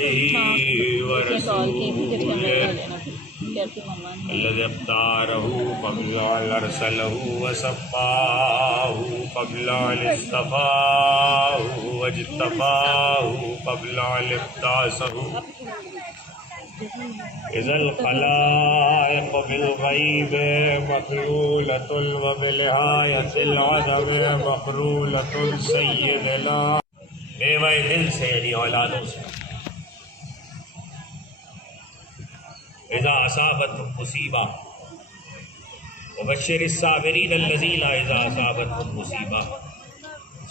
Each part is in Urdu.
عبده ورسوله الذي اختاره قبل أن أرسله وصفاه قبل أن اصطفاه واجتباه قبل أن ابتعثه إذا الخلائق بالغيب مخلولة وبنهاية العدم مخلولة سيدنا بیوہ دل سے یعنی اولادوں سے اذا اصابتهم مصیبہ وبشر الصابرین الذین اذا اصابتهم مصیبہ،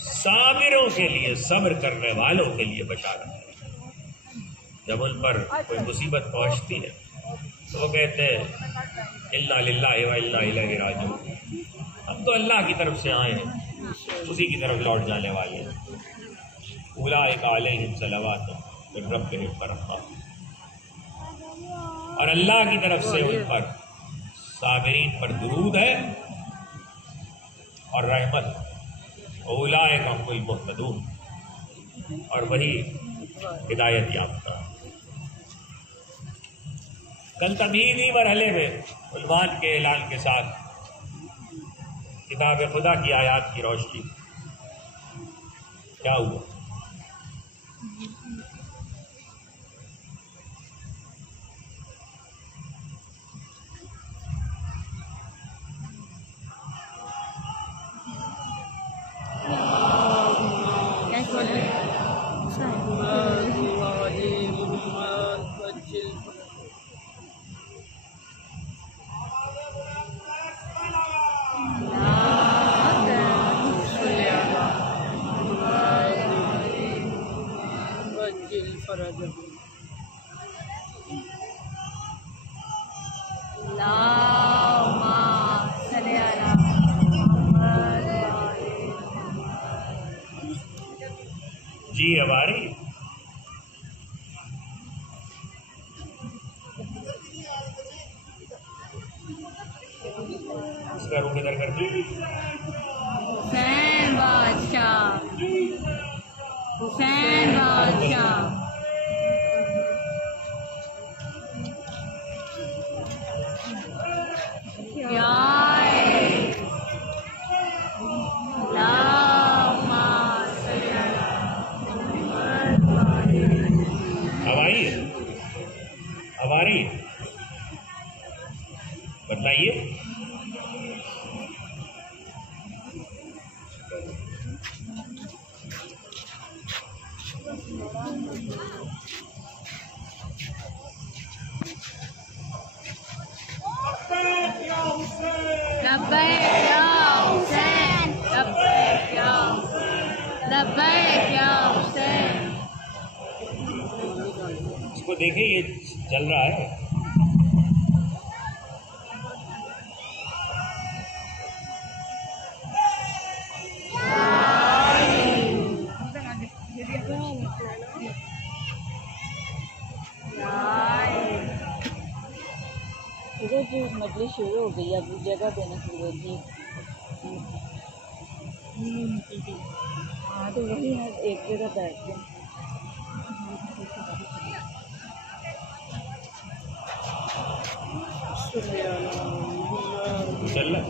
صابروں کے لیے، صبر کرنے والوں کے لیے بشارت ہے۔ جب ان پر کوئی مصیبت پہنچتی ہے تو وہ کہتے ہیں انا للہ و انا الیہ راجعون، ہم تو اللہ کی طرف سے آئے ہیں، اسی کی طرف لوٹ جانے والے ہیں۔ اولئک علیہم صلوات من ربہم ورحمۃ، اور اللہ کی طرف سے ان پر، صابرین پر درود ہے اور رحمت۔ اولئک هم المہتدون، اور وہی ہدایت یافتہ۔ کل تمہیدی مرحلے میں عنوان کے اعلان کے ساتھ کتاب خدا کی آیات کی روشنی کیا ہوا؟ جی اب آ رہی ہے؟ اس کا رخ ادھر کر دی۔ حسین بادشاہ، حسین بادشاہ، اب آ رہی ہے؟ بتلائیے۔ لبیک یا حسین، لبیک یا حسین، لبیک یا حسین۔ اس کو دیکھیں، یہ چل رہا ہے۔ مجلس شروع ہو گئی، اب جگہ دینا شروع ہوگی۔ ہاں تو وہی ہے، ایک جگہ بیٹھ کے چل رہا،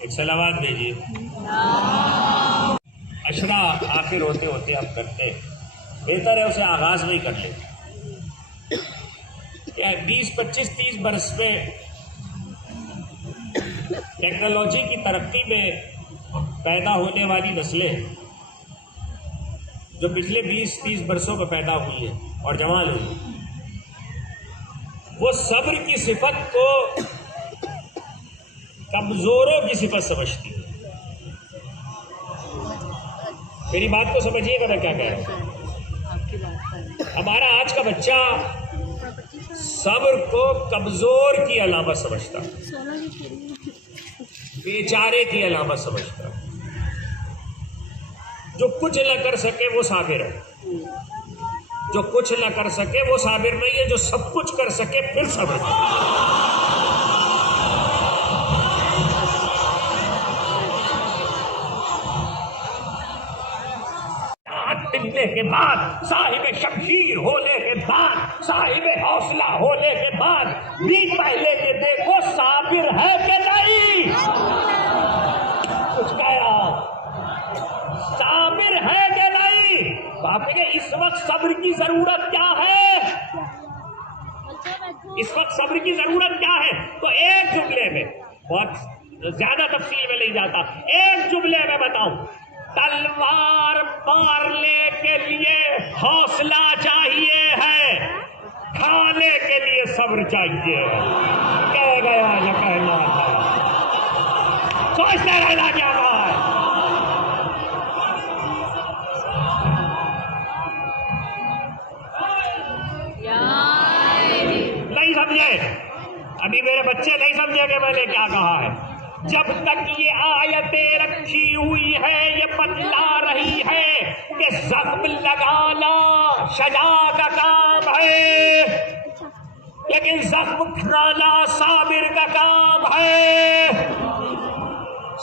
ایک صلوات بھیجیے۔ عشرہ آخر ہوتے ہوتے ہم کرتے، بہتر ہے اسے آغاز میں ہی کر لیں۔ 20 25 30 برس میں ٹیکنالوجی کی ترقی میں پیدا ہونے والی نسلیں جو پچھلے 20 30 برسوں میں پیدا ہوئی ہیں اور جوان ہوئی، وہ صبر کی صفت کو کمزوروں کی صفت سمجھتی ہے۔ میری بات کو سمجھیے گا میں کیا کہہ رہا ہوں۔ ہمارا آج کا بچہ صبر کو کمزور کی علامت سمجھتا، بیچارے کی علامت سمجھتا۔ جو کچھ نہ کر سکے وہ صابر ہے، جو کچھ نہ کر سکے وہ صابر نہیں ہے، جو سب کچھ کر سکے پھر صبر ہے۔ ملنے کے بعد صاحب صاحب شمشیر ہونے کے بعد، صاحب حوصلہ ہونے کے بعد بھی پہلے کے دیکھو صابر ہے کہ نہیں. کچھ کہا صابر ہے کہ نہیں؟ باپ نے اس وقت صبر کی ضرورت کیا ہے؟ اس وقت صبر کی ضرورت کیا ہے؟ تو ایک جملے میں، بہت زیادہ تفصیل میں نہیں جاتا، ایک جملے میں بتاؤں. تلوار مارنے کے لیے حوصلہ چاہیے ہے، کھانے کے لیے صبر چاہیے. کہہ گیا یا کہنا تھا؟ سوچتے رہنا کیا رہا ہے. نہیں سمجھے؟ ابھی میرے بچے نہیں سمجھے کہ میں نے کیا کہا ہے. جب تک یہ آیتیں رکھی ہوئی ہے یہ بتلا رہی ہے کہ زخم لگانا شجاع کا کام ہے، لیکن زخم کھانا صابر کا کام ہے.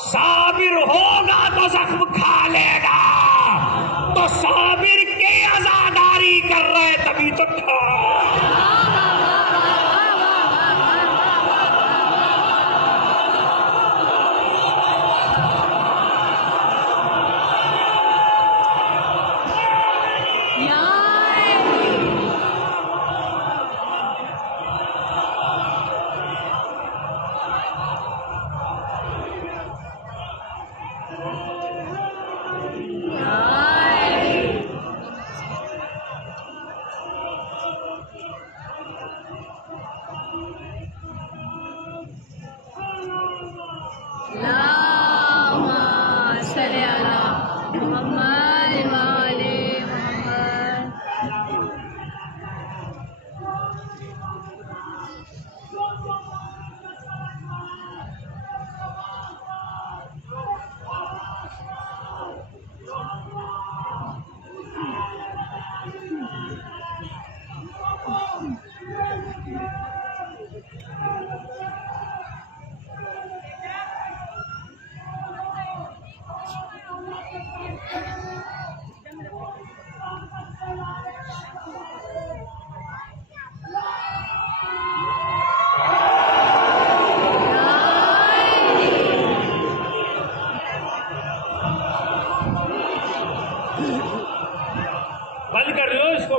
صابر ہوگا تو زخم کھا لے گا، تو صابر کی عزاداری کر رہے تبھی تو کھا.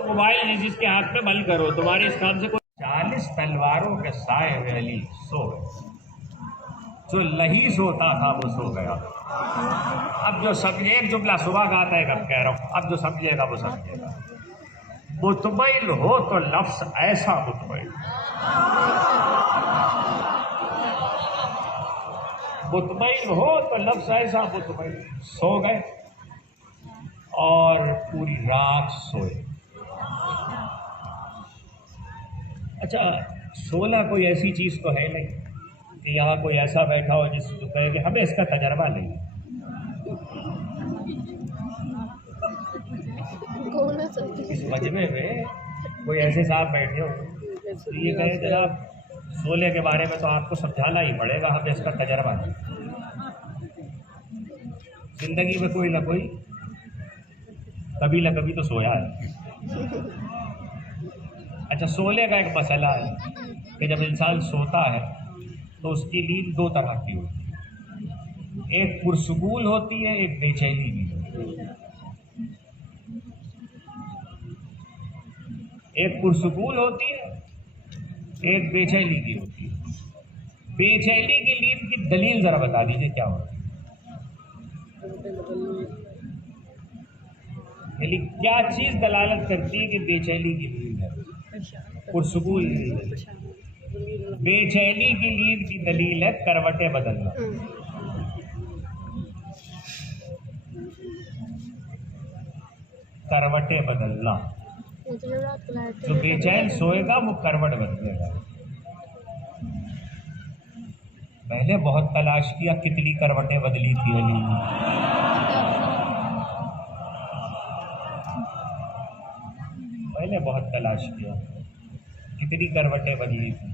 موبائل جس کے ہاتھ میں بند کرو، تمہارے اس کام سے کوئی 40 تلواروں کے سائے میں علی سو گئے. جو نہیں سوتا تھا وہ سو گیا. اب جو سمجھے، ایک جملہ صبح کا آتا ہے کب کہہ رہا ہوں، اب جو سمجھے گا وہ سمجھے گا. مطمئن ہو تو لفظ ایسا مطمئن، مطمئن ہو تو لفظ ایسا مطمئن. سو گئے اور پوری رات سوئے. اچھا، سونا کوئی ایسی چیز تو ہے نہیں کہ یہاں کوئی ایسا بیٹھا ہو جس کو کہے کہ ہمیں اس کا تجربہ نہیں. اس مجمع میں کوئی ایسے صاحب بیٹھے ہو تو یہ کہے جناب سولے کے بارے میں تو آپ کو سمجھانا ہی پڑے گا، ہمیں اس کا تجربہ نہیں. زندگی میں کوئی نہ کوئی کبھی نہ کبھی تو سویا ہے. اچھا، سولے کا ایک مسئلہ ہے کہ جب انسان سوتا ہے تو اس کی نیند دو طرح کی ہوتی ہے، ایک پرسکون ہوتی ہے، ایک بے چینی کی ہوتی ہے. ایک پرسکون ہوتی ہے، ایک بے چینی کی ہوتی ہے. بے چینی کی نیند کی دلیل ذرا بتا دیجیے کیا ہوتا ہے؟ یعنی کیا چیز دلالت کرتی ہے کہ بے چینی کی نیند ہے، پرسکون نیند ہے؟ بے چینی کی نیند کی دلیل ہے کروٹیں بدلنا. کروٹیں بدلنا. جو بے چین سوئے گا وہ کروٹ بدلے گا. میں نے بہت تلاش کیا کتنی کروٹیں بدلی تھی علی. میں نے بہت تلاش کیا کتنی کروٹیں بدلی تھی،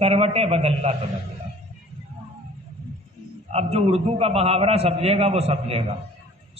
کروٹیں بدلنا تو نہ ملا. اب جو اردو کا محاورہ سمجھے گا وہ سمجھے گا.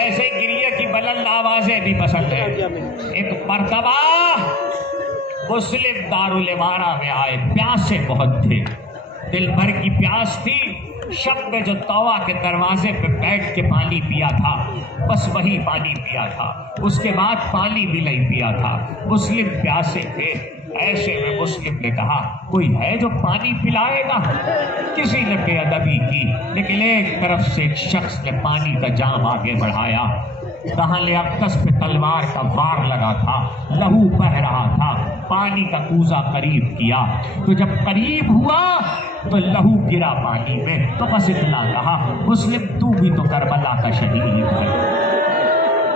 ایسے گریے کی بلند آوازیں بھی پسند ہیں. ایک مرتبہ مسلم دارالامارہ میں آئے، پیاسے بہت تھے، دل بھر کی پیاس تھی. شب میں جو توبہ کے دروازے پہ بیٹھ کے پانی پیا تھا بس وہی پانی پیا تھا، اس کے بعد پانی بھی نہیں پیا تھا. مسلم پیاسے تھے. ایسے میں مسلم نے کہا کوئی ہے جو پانی پلائے گا؟ کسی نے بے ادبی کی، لیکن ایک طرف سے ایک شخص نے پانی کا جام آگے بڑھایا. کہاں لے اقدس پہ تلوار کا وار لگا تھا، لہو بہ رہا تھا. پانی کا کوزہ قریب کیا تو جب قریب ہوا تو لہو گرا پانی میں. تو بس اتنا کہا مسلم تو بھی تو کربلا کا شہید ہے،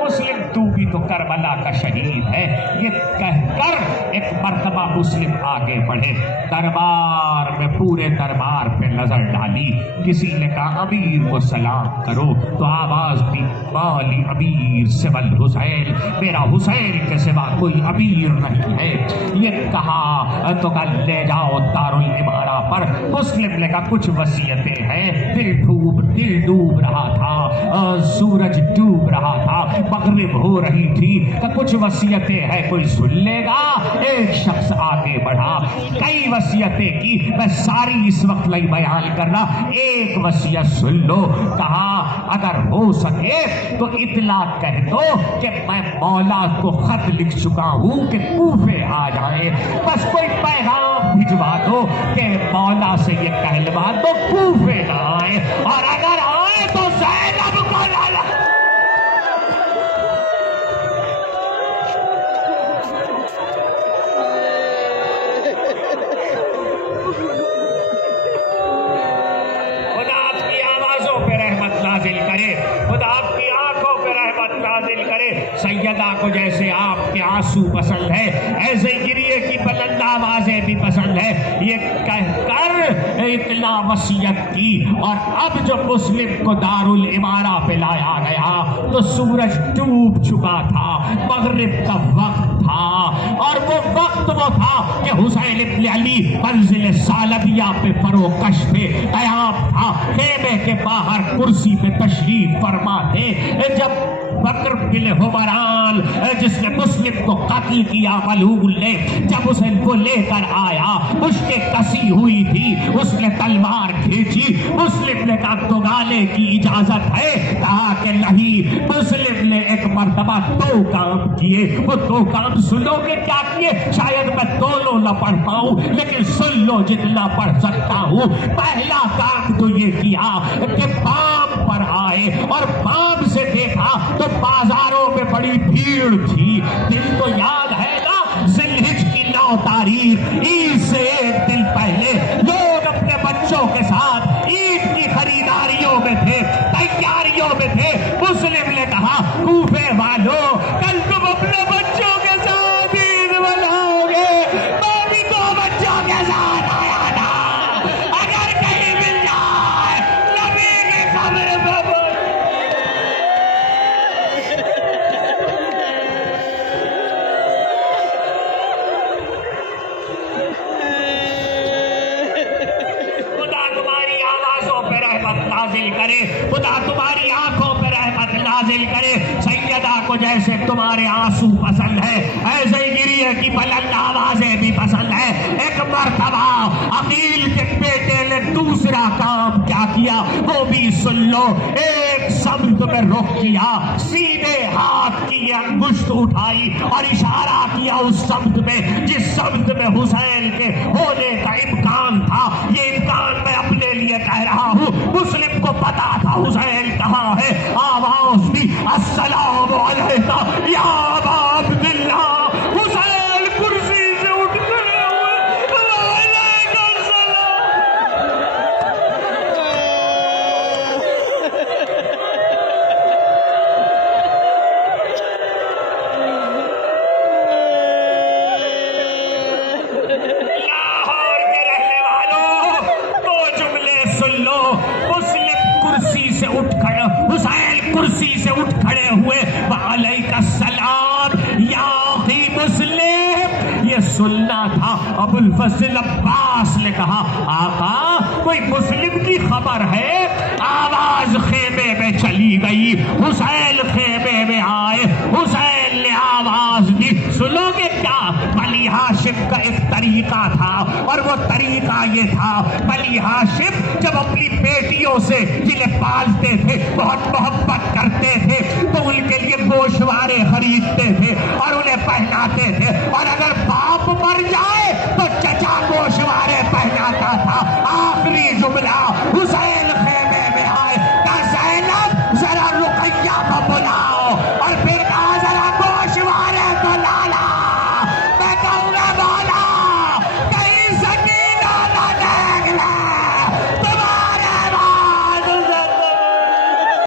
مسلم تو بھی تو کربلا کا شہید ہے. یہ کہہ کر ایک مرتبہ مسلم آگے بڑھے، دربار میں پورے دربار پہ نظر ڈالی. کسی نے کہا امیر کو سلام کرو تو آواز دی والی امیر سول حسین، میرا حسین کے سوا کوئی امیر نہیں ہے. یہ کہا تو کل لے جاؤ دارالامارہ پر. مسلم نے کہا کچھ وصیتیں ہیں. دل ڈوب رہا تھا، سورج ڈوب رہا تھا، مغرب ہو رہی تھی. کہ کچھ وصیتیں ہیں کوئی سن لے گا؟ ایک شخص آگے بڑھا، کئی وصیتیں کی، میں ساری اس وقت نہیں بیان کرنا، ایک وصیت سن لو. کہا اگر ہو سکے تو اطلاع کہہ دو کہ میں مولا کو خط لکھ چکا ہوں کہ کوفے آ جائیں. بس کوئی پیغام بھجوا دو کہ مولا سے یہ کہلوا دو کوفے نہ آئے، اور اگر آئے تو زینب کو لانا. خدا آپ کی آنکھوں پہ رحمت نازل کرے. سیدہ کو جیسے آپ کے آنسو پسند ہے ایسے گریے کی بلند آوازیں بھی پسند ہے. یہ کہہ کر اتنا وصیت کی. اور اب جو مسلم کو دارالامارہ پہ لایا گیا تو سورج ڈوب چکا تھا، مغرب کا وقت تھا، اور وہ وقت وہ تھا کہ حسین ابن علی منزل سالبیہ پہ فروکش پہ قیام تھا. خیمے کے باہر کرسی پہ تشریف فرما تھے. جب بکر بن حمران جس نے مسلم کو قتل کیا ملعون نے، جب اسے وہ لے کر آیا، مشکیں کسی ہوئی تھی، اس نے تلوار کھینچی. مسلم نے کہا تو گالے کی اجازت ہے؟ کہا کہ نہیں. مسلم نے ایک مرتبہ 2 کام کیے. وہ 2 کام سنو گے کیا کیے؟ شاید میں دونوں نہ پڑھ پاؤں لیکن سن لو جتنا پڑھ سکتا ہوں. پہلا کام تو یہ کیا کہ بام پر آئے اور بام سے دیکھا تو بازاروں میں بڑی بھیڑ تھی. دن تو یاد ہے نا، ذی الحجہ کی 9 تاریخ، عید سے ایک دن پہلے لوگ اپنے بچوں کے ساتھ عید کی خریداریوں میں تھے، تیاریوں میں تھے. مسلم نے کہا کوفے والوں کل تم اپنے بچوں کے ساتھ عید مناؤ گے، میں بھی 2 بچوں کے ساتھ آیا تھا. اگر کہیں مل جائے نبی کے قبر پہ نازل کرے، خدا تمہاری آنکھوں پہ رحمت نازل کرے. سیدہ کو جیسے تمہارے آنسو پسند ہے ایسے ہی گریے کی بلند آوازیں بھی پسند ہے. ایک مرتبہ عقیل کے بیٹے نے دوسرا کام کیا کیا وہ بھی سن لو. ایک سمت میں رخ کیا، سیدھے ہاتھ کی انگشت اٹھائی اور اشارہ کیا اس سمت میں جس سمت میں حسین کے ہونے کا امکان تھا. یہ امکان میں اپنے لیے کہہ رہا ہوں، مسلم کو پتا تھا حسین کہاں ہے. آواز بھی السلام علیکہ یا ابا عبداللہ. حسین کرسی سے اٹھ کھڑے ہوئے، وعلیکم السلام. لاہور کے رہنے والوں 2 جملے سن لو. مسلم کرسی سے اٹھ کھڑے، حسین کرسی سے اٹھ کھڑے ہوئے، وعلیکم السلام یا اخی مسلم. یہ سننا تھا. ابو الفضل عباس نے کہا آقا کوئی مسلم کی خبر ہے؟ آواز خیمے میں چلی گئی، حسین خیمے میں آئے، حسین نے آواز دی، سنو گے کیا؟ بنی ہاشم کا ایک طریقہ تھا، اور وہ طریقہ یہ تھا، بنی ہاشم جب اپنی بیٹیوں سے جنہیں پالتے تھے، بہت محبت کرتے تھے، تو ان کے لیے گوشوارے خریدتے تھے اور انہیں پہناتے تھے، اور اگر